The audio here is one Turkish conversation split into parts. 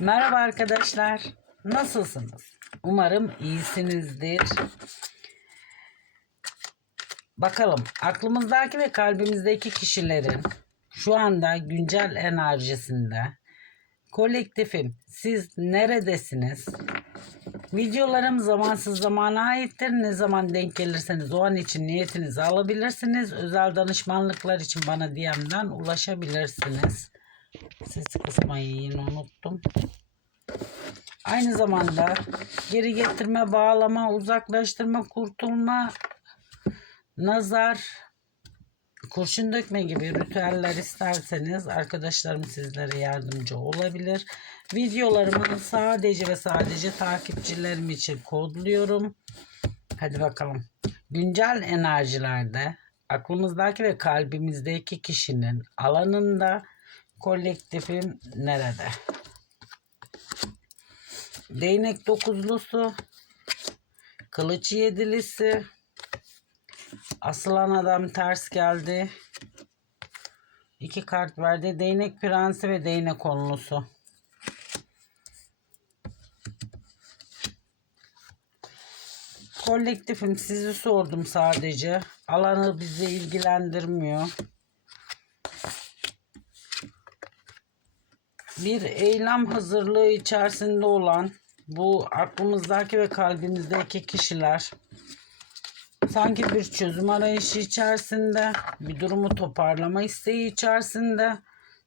Merhaba arkadaşlar. Nasılsınız? Umarım iyisinizdir. Bakalım aklımızdaki ve kalbimizdeki kişilerin şu anda güncel enerjisinde kolektifim siz neredesiniz? Videolarım zamansız zamana aittir. Ne zaman denk gelirseniz o an için niyetinizi alabilirsiniz. Özel danışmanlıklar için bana DM'den ulaşabilirsiniz. Ses kısmayı yine unuttum. Aynı zamanda geri getirme, bağlama, uzaklaştırma, kurtulma, nazar, kurşun dökme gibi ritüeller isterseniz arkadaşlarım sizlere yardımcı olabilir. Videolarımı sadece ve sadece takipçilerim için kodluyorum. Hadi bakalım. Güncel enerjilerde aklımızdaki ve kalbimizdeki kişinin alanında kolektifim nerede? Değnek dokuzlusu, kılıç yedilisi, asılan adam ters geldi. İki kart verdi. Değnek prensi ve değnek onlusu. Kolektifim sizi sordum sadece. Alanı bizi ilgilendirmiyor. Bir eylem hazırlığı içerisinde olan bu aklımızdaki ve kalbimizdeki kişiler sanki bir çözüm arayışı içerisinde, bir durumu toparlama isteği içerisinde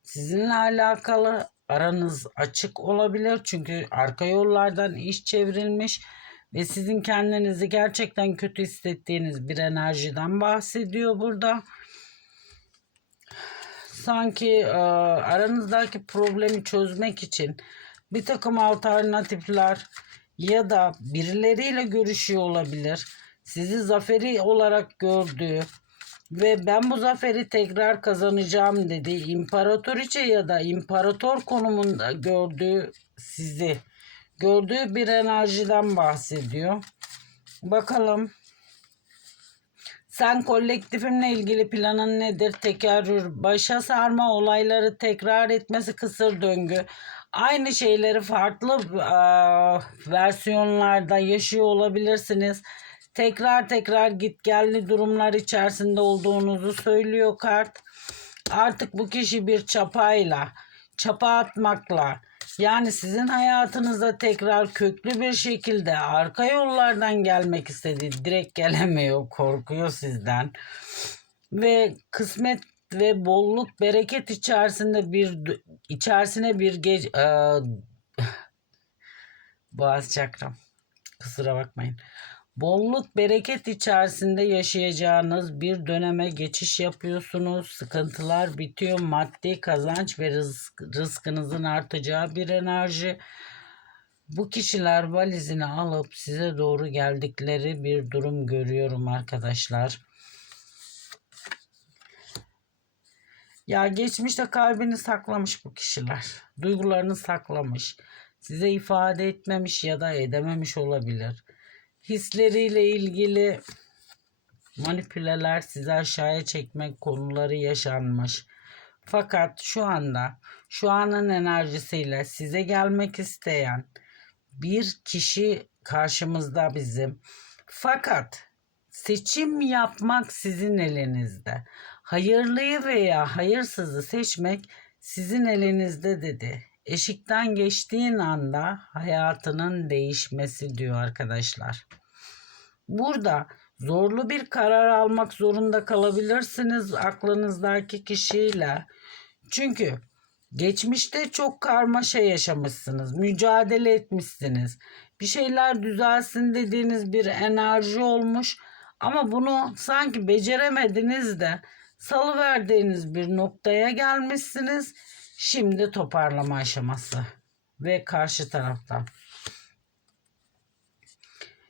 sizinle alakalı aranız açık olabilir. Çünkü arka yollardan iş çevrilmiş ve sizin kendinizi gerçekten kötü hissettiğiniz bir enerjiden bahsediyor burada sanki e, aranızdaki problemi çözmek için bir takım alternatifler ya da birileriyle görüşüyor olabilir. Sizi zaferi olarak gördüğü ve ben bu zaferi tekrar kazanacağım dedi. İmparatoriçe ya da imparator konumunda gördüğü sizi gördüğü bir enerjiden bahsediyor. Bakalım sen kolektifimle ilgili planın nedir? Tekerrür, başa sarma olayları tekrar etmesi kısır döngü. Aynı şeyleri farklı e, versiyonlarda yaşıyor olabilirsiniz. Tekrar tekrar gitgelli durumlar içerisinde olduğunuzu söylüyor kart. Artık bu kişi bir çapayla, çapa atmakla, yani sizin hayatınıza tekrar köklü bir şekilde arka yollardan gelmek istedi. Direkt gelemiyor, korkuyor sizden. Ve kısmet ve bolluk bereket içerisinde bir içerisine bir gece boğaz çakram. Kusura bakmayın. Bolluk bereket içerisinde yaşayacağınız bir döneme geçiş yapıyorsunuz. Sıkıntılar bitiyor. Maddi kazanç ve rızk, rızkınızın artacağı bir enerji. Bu kişiler valizini alıp size doğru geldikleri bir durum görüyorum arkadaşlar. Ya geçmişte kalbini saklamış bu kişiler. Duygularını saklamış. Size ifade etmemiş ya da edememiş olabilir hisleriyle ilgili manipüleler sizi aşağıya çekmek konuları yaşanmış. Fakat şu anda şu anın enerjisiyle size gelmek isteyen bir kişi karşımızda bizim. Fakat seçim yapmak sizin elinizde. Hayırlıyı veya hayırsızı seçmek sizin elinizde dedi. Eşikten geçtiğin anda hayatının değişmesi diyor arkadaşlar. Burada zorlu bir karar almak zorunda kalabilirsiniz aklınızdaki kişiyle. Çünkü geçmişte çok karmaşa yaşamışsınız, mücadele etmişsiniz. Bir şeyler düzelsin dediğiniz bir enerji olmuş ama bunu sanki beceremediniz de salıverdiğiniz bir noktaya gelmişsiniz Şimdi toparlama aşaması ve karşı taraftan.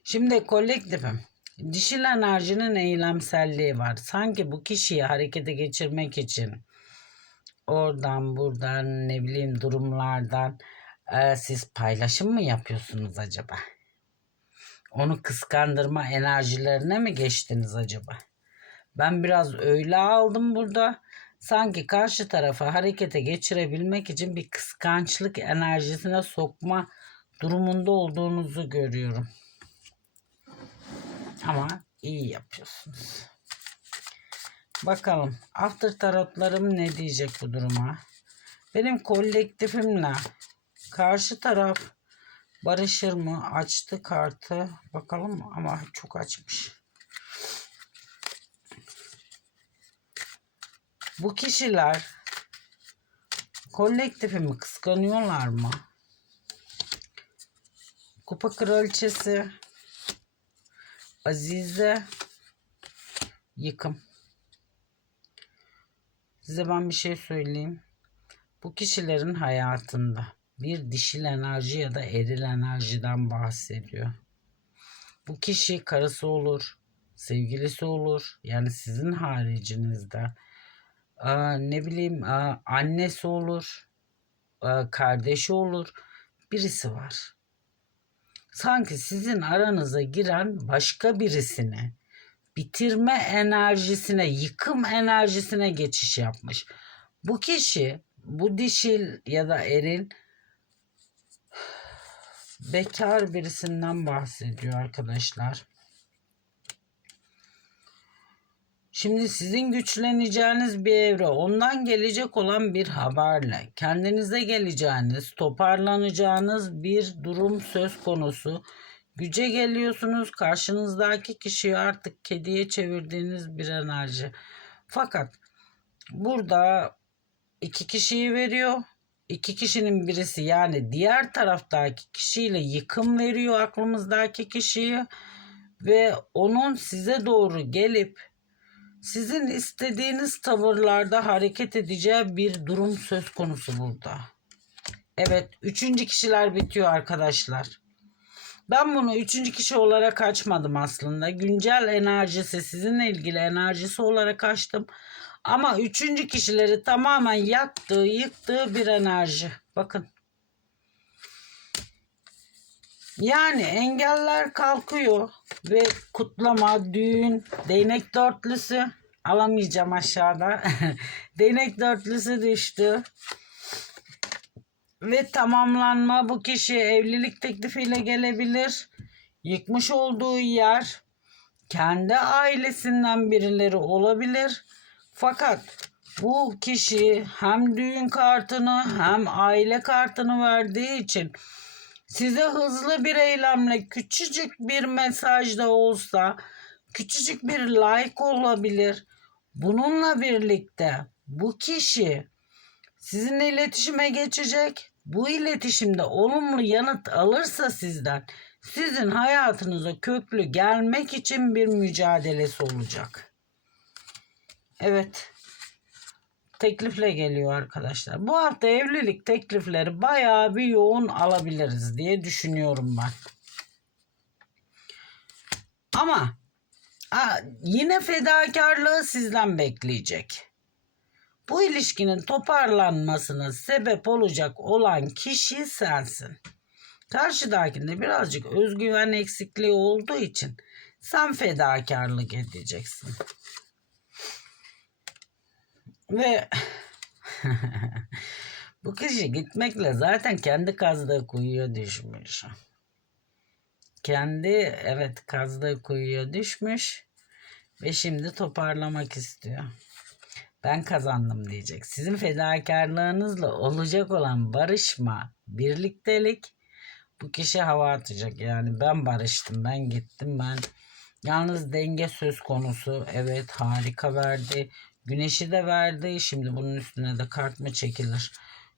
Şimdi kolektifim. Dişil enerjinin eylemselliği var. Sanki bu kişiyi harekete geçirmek için oradan buradan ne bileyim durumlardan e, siz paylaşım mı yapıyorsunuz acaba? Onu kıskandırma enerjilerine mi geçtiniz acaba? Ben biraz öyle aldım burada. Sanki karşı tarafa harekete geçirebilmek için bir kıskançlık enerjisine sokma durumunda olduğunuzu görüyorum. Ama iyi yapıyorsunuz. Bakalım after tarotlarım ne diyecek bu duruma? Benim kolektifimle karşı taraf barışır mı? Açtı kartı. Bakalım ama çok açmış. Bu kişiler kolektifimi kıskanıyorlar mı? Kupa kraliçesi Azize yıkım. Size ben bir şey söyleyeyim. Bu kişilerin hayatında bir dişil enerji ya da eril enerjiden bahsediyor. Bu kişi karısı olur, sevgilisi olur. Yani sizin haricinizde. Ne bileyim aa, annesi olur, kardeşi olur. Birisi var. Sanki sizin aranıza giren başka birisine bitirme enerjisine, yıkım enerjisine geçiş yapmış. Bu kişi, bu dişil ya da eril bekar birisinden bahsediyor arkadaşlar. Şimdi sizin güçleneceğiniz bir evre, ondan gelecek olan bir haberle kendinize geleceğiniz, toparlanacağınız bir durum söz konusu. Güce geliyorsunuz, karşınızdaki kişiyi artık kediye çevirdiğiniz bir enerji. Fakat burada iki kişiyi veriyor. İki kişinin birisi yani diğer taraftaki kişiyle yıkım veriyor aklımızdaki kişiyi ve onun size doğru gelip sizin istediğiniz tavırlarda hareket edeceği bir durum söz konusu burada. Evet, üçüncü kişiler bitiyor arkadaşlar. Ben bunu üçüncü kişi olarak açmadım aslında. Güncel enerjisi, sizinle ilgili enerjisi olarak açtım. Ama üçüncü kişileri tamamen yaktığı, yıktığı bir enerji. Bakın. Yani engeller kalkıyor ve kutlama, düğün, değnek dörtlüsü alamayacağım aşağıda. değnek dörtlüsü düştü. Ve tamamlanma bu kişi evlilik teklifiyle gelebilir. Yıkmış olduğu yer kendi ailesinden birileri olabilir. Fakat bu kişi hem düğün kartını hem aile kartını verdiği için size hızlı bir eylemle küçücük bir mesaj da olsa küçücük bir like olabilir. Bununla birlikte bu kişi sizinle iletişime geçecek. Bu iletişimde olumlu yanıt alırsa sizden sizin hayatınıza köklü gelmek için bir mücadelesi olacak. Evet. Teklifle geliyor arkadaşlar. Bu hafta evlilik teklifleri bayağı bir yoğun alabiliriz diye düşünüyorum ben. Ama ha, yine fedakarlığı sizden bekleyecek. Bu ilişkinin toparlanmasına sebep olacak olan kişi sensin. Karşıdakinde birazcık özgüven eksikliği olduğu için sen fedakarlık edeceksin. Ve bu kişi gitmekle zaten kendi kazdığı kuyuya düşmüş. Kendi evet kazdığı kuyuya düşmüş ve şimdi toparlamak istiyor. Ben kazandım diyecek. Sizin fedakarlığınızla olacak olan barışma, birliktelik bu kişi hava atacak. Yani ben barıştım, ben gittim, ben yalnız denge söz konusu. Evet harika verdi. Güneşi de verdi. Şimdi bunun üstüne de kart mı çekilir?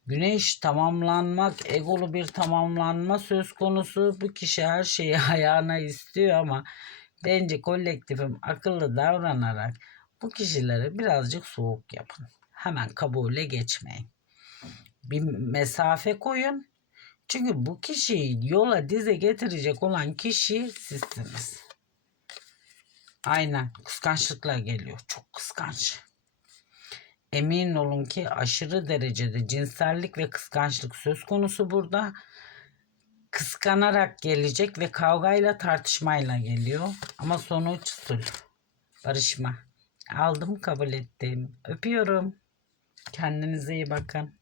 Güneş tamamlanmak, egolu bir tamamlanma söz konusu. Bu kişi her şeyi ayağına istiyor ama bence kolektifim akıllı davranarak bu kişilere birazcık soğuk yapın. Hemen kabule geçmeyin. Bir mesafe koyun. Çünkü bu kişiyi yola dize getirecek olan kişi sizsiniz. Aynen kıskançlıkla geliyor. Çok kıskanç. Emin olun ki aşırı derecede cinsellik ve kıskançlık söz konusu burada. Kıskanarak gelecek ve kavgayla tartışmayla geliyor. Ama sonuç sulh. Barışma. Aldım kabul ettim. Öpüyorum. Kendinize iyi bakın.